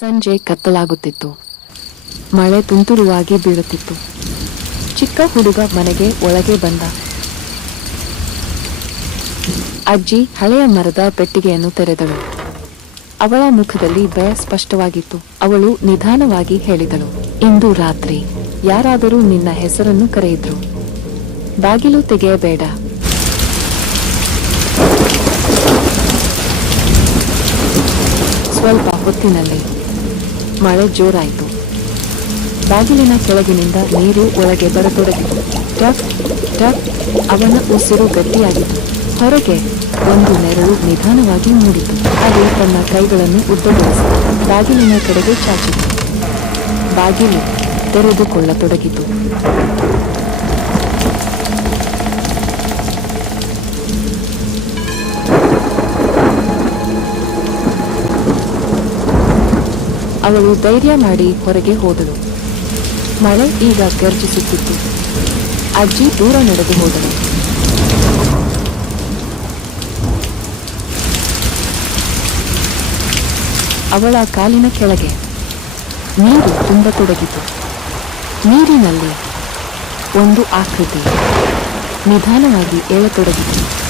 ಸಂಜೆ ಕತ್ತಲಾಗುತ್ತಿತ್ತು. ಮಳೆ ತುಂತುರುವಾಗಿ ಬೀಳುತ್ತಿತ್ತು. ಚಿಕ್ಕ ಹುಡುಗ ಮನೆಗೆ ಒಳಗೆ ಬಂದ. ಅಜ್ಜಿ ಹಳೆಯ ಮರದ ಪೆಟ್ಟಿಗೆಯನ್ನು ತೆರೆದಳು. ಅವಳ ಮುಖದಲ್ಲಿ ಭಯ ಸ್ಪಷ್ಟವಾಗಿತ್ತು. ಅವಳು ನಿಧಾನವಾಗಿ ಹೇಳಿದಳು, ಇಂದು ರಾತ್ರಿ ಯಾರಾದರೂ ನಿನ್ನ ಹೆಸರನ್ನು ಕರೆಯಿದ್ರು. ಬಾಗಿಲು ತೆಗೆಯಬೇಡ. ಸ್ವಲ್ಪ ಹೊತ್ತಿನಲ್ಲಿ ಮಳೆ ಜೋರಾಯಿತು. ಬಾಗಿಲಿನ ಕೆಳಗಿನಿಂದ ನೀರು ಒಳಗೆ ಬರತೊಡಗಿತು. ಟಪ್ ಟಪ್. ಅವನ ಉಸಿರು ಗಟ್ಟಿಯಾಗಿತ್ತು. ಹೊರಗೆ ಒಂದು ನೆರಳು ನಿಧಾನವಾಗಿ ಮೂಡಿತು. ಅದು ತನ್ನ ಕೈಗಳನ್ನು ಉದ್ದಗೊಳಿಸಿತು. ಬಾಗಿಲಿನ ಕಡೆಗೆ ಚಾಚಿತು. ಬಾಗಿಲು ತೆರೆದುಕೊಳ್ಳತೊಡಗಿತು. ಅವಳು ಧೈರ್ಯ ಮಾಡಿ ಹೊರಗೆ ಹೋದಳು. ಮಳೆ ಈಗ ಗರ್ಜಿಸುತ್ತಿತ್ತು. ಅಜ್ಜಿ ದೂರ ನಡೆದು ಹೋದಳು. ಅವಳ ಕಾಲಿನ ಕೆಳಗೆ ನೀರು ತುಂಬತೊಡಗಿತು. ನೀರಿನಲ್ಲಿ ಒಂದು ಆಕೃತಿ ನಿಧಾನವಾಗಿ ಏಳತೊಡಗಿತು.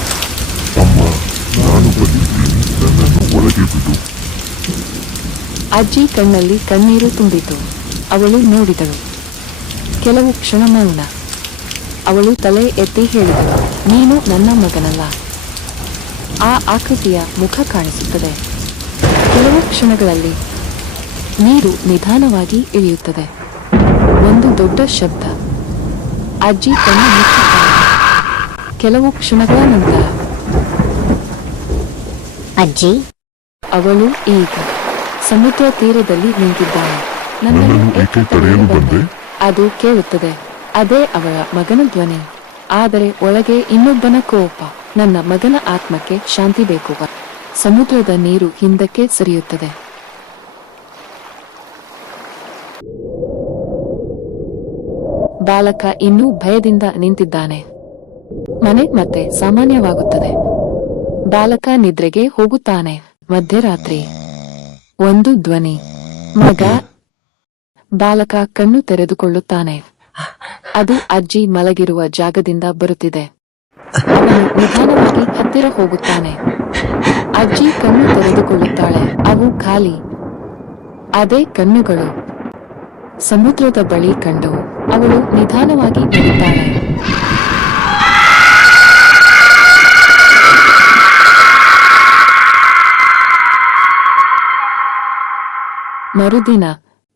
ಅಜ್ಜಿ ಕಣ್ಣಲ್ಲಿ ಕಣ್ಣೀರು ತುಂಬಿತು. ಅವಳು ನೋಡಿದಳು. ಕೆಲವು ಕ್ಷಣ ಮೌನ. ಅವಳು ತಲೆ ಎತ್ತಿ ಹೇಳಿದಳು, ನೀನು ನನ್ನ ಮಗನಲ್ಲ. ಆ ಆಕೃತಿಯ ಮುಖ ಕಾಣಿಸುತ್ತದೆ. ಕೆಲವು ಕ್ಷಣಗಳಲ್ಲಿ ನೀರು ನಿಧಾನವಾಗಿ ಇಳಿಯುತ್ತದೆ. ಒಂದು ದೊಡ್ಡ ಶಬ್ದ. ಅಜ್ಜಿ ಕಣ್ಣು ಮುಚ್ಚಿದ್ದಾಳೆ. ಕೆಲವು ಕ್ಷಣಗಳ ನಂತರ ಅಜ್ಜಿ, ಅವಳು ಈಗ ಸಮುದ್ರ ತೀರದಲ್ಲಿ ನಿಂತಿದ್ದಾಳೆ. ನನ್ನನ್ನು ಏಕೆ ತಡೆಯಲು ಬಂದೆ? ಅದು ಕೇಳುತ್ತದೆ. ಅದೇ ಅವಳ ಮಗನ ಧ್ವನಿ. ಆದರೆ ಒಳಗೆ ಇನ್ನೊಬ್ಬನ ಕೋಪ. ನನ್ನ ಮಗನ ಆತ್ಮಕ್ಕೆ ಶಾಂತಿ ಬೇಕು. ಸಮುದ್ರದ ನೀರು ಹಿಂದಕ್ಕೆ ಸರಿಯುತ್ತದೆ. ಬಾಲಕ ಇನ್ನೂ ಭಯದಿಂದ ನಿಂತಿದ್ದಾನೆ. ಮನೆ ಮತ್ತೆ ಸಾಮಾನ್ಯವಾಗುತ್ತದೆ. ಬಾಲಕ ನಿದ್ರೆಗೆ ಹೋಗುತ್ತಾನೆ. ಮಧ್ಯರಾತ್ರಿ ಒಂದು ಧ್ವನಿ, ಮಗ. ಬಾಲಕ ಕಣ್ಣು ತೆರೆದುಕೊಳ್ಳುತ್ತಾನೆ. ಅದು ಅಜ್ಜಿ ಮಲಗಿರುವ ಜಾಗದಿಂದ ಬರುತ್ತಿದೆ. ಅವನು ನಿಧಾನವಾಗಿ ಹತ್ತಿರ ಹೋಗುತ್ತಾನೆ. ಅಜ್ಜಿ ಕಣ್ಣು ತೆರೆದುಕೊಳ್ಳುತ್ತಾಳೆ. ಅವು ಖಾಲಿ. ಅದೇ ಕಣ್ಣುಗಳು ಸಮುದ್ರದ ಬಳಿ ಕಂಡವು. ಅವಳು ನಿಧಾನವಾಗಿ ನಗುತ್ತಾಳೆ. ಮರುದಿನ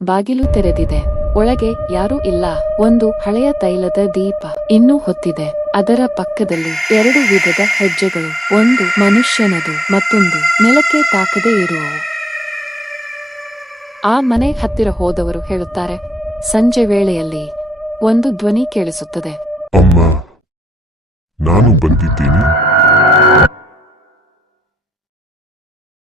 ಬಾಗಿಲು ತೆರೆದಿದೆ. ಒಳಗೆ ಯಾರೂ ಇಲ್ಲ. ಒಂದು ಹಳೆಯ ತೈಲದ ದೀಪ ಇನ್ನೂ ಹೊತ್ತಿದೆ. ಅದರ ಪಕ್ಕದಲ್ಲಿ ಎರಡು ವಿಧದ ಹೆಜ್ಜೆಗಳು. ಒಂದು ಮನುಷ್ಯನದು, ಮತ್ತೊಂದು ನೆಲಕ್ಕೆ ತಾಕದೇ ಇರುವವು. ಆ ಮನೆ ಹತ್ತಿರ ಹೋದವರು ಹೇಳುತ್ತಾರೆ, ಸಂಜೆ ವೇಳೆಯಲ್ಲಿ ಒಂದು ಧ್ವನಿ ಕೇಳಿಸುತ್ತದೆ. ಅಮ್ಮ, ನಾನು ಬಂದಿದ್ದೀನಿ.